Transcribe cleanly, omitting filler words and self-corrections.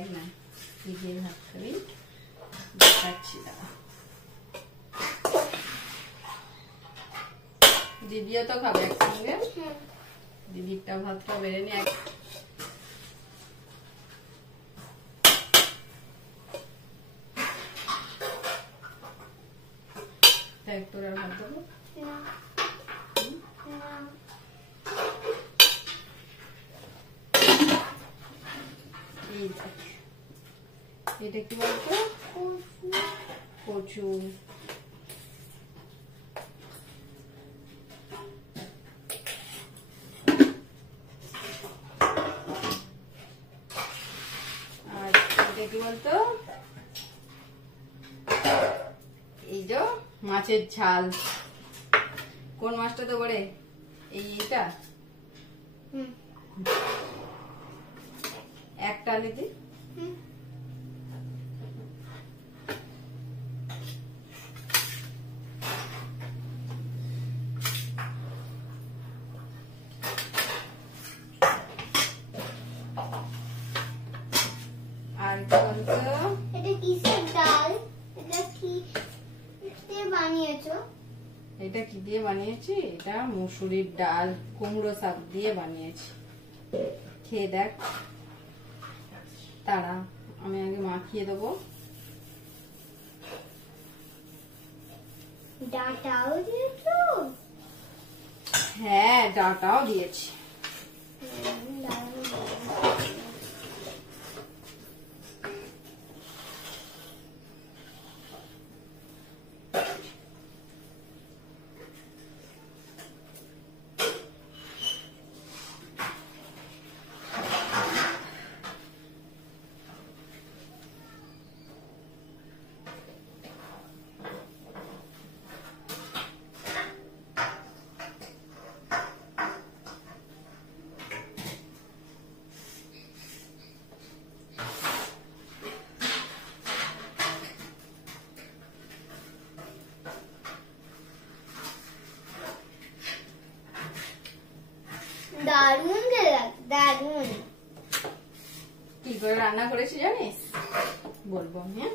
দেখ না কি দিয়ে ভাত খাবি দেখাচ্ছি। দাঁড়া, দিদিও তো খাবে একসঙ্গে। দিদিরটা ভাতটা বেড়ে নি। তোর আর ভাত দেবো? এটা কি বলতো? কচু। আর এটা কি বলতো? এই যে মাছের ঝাল। কোন মাছটা তো বলে? এইটা একটা আলিতে আর কি বলতো? এটা কিসের ডাল? এটা কি দিয়ে বানিয়েছো? এটা কি দিয়ে বানিয়েছি? এটা মুসুরির ডাল কুমড়ো শাক দিয়ে বানিয়েছি। খেয়ে দেখ। তারা আমি আগে মাখিয়ে দেবো। ডাটাও দিয়েছো? হ্যাঁ, ডাটাও দিয়েছি। দারুণ দারুণ। কি করে রান্না করেছি জানিস? বলবো। হ্যাঁ,